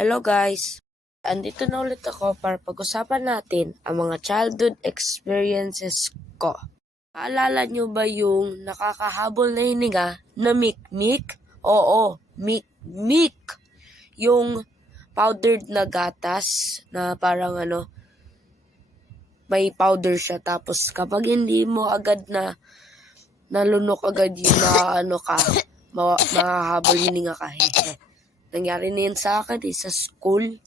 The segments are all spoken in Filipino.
Hello guys! Andito na ulit ako para pag-usapan natin ang mga childhood experiences ko. Maalala nyo ba yung nakakahabol na hininga na mikmik? Oo, mikmik! Yung powdered na gatas na parang may powder siya. Tapos kapag hindi mo agad na nalunok agad yung mahahabol hininga ka. Nangyari na yun sa akin sa school.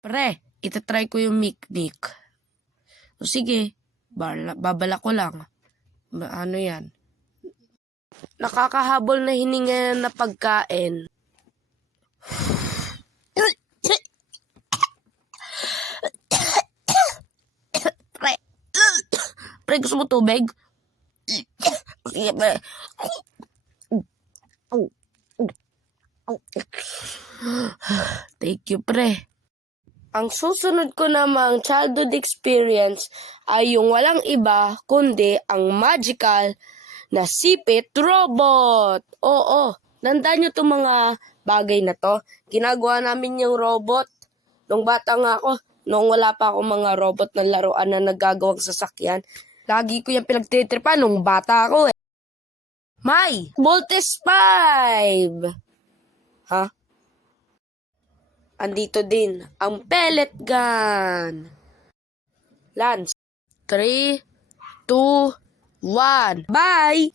Pre, itatry ko yung mikmik. O sige, babala ko lang. Ano yan? Nakakahabol na hininga na pagkain. Pre, gusto mo tubig? Sige, pre. Thank you, pre. Ang susunod ko namang childhood experience ay yung walang iba kundi ang magical na sipit robot. Oo, nandaan nyo itong mga bagay na to. Ginagawa namin yung robot. Nung bata nga ako, nung wala pa akong mga robot na laruan na nagagawang sasakyan, lagi ko yung pinagtitripan nung bata ako . May Voltes 5! Ha? Andito din ang pellet gun. Lance. 3, 2, 1. Bye!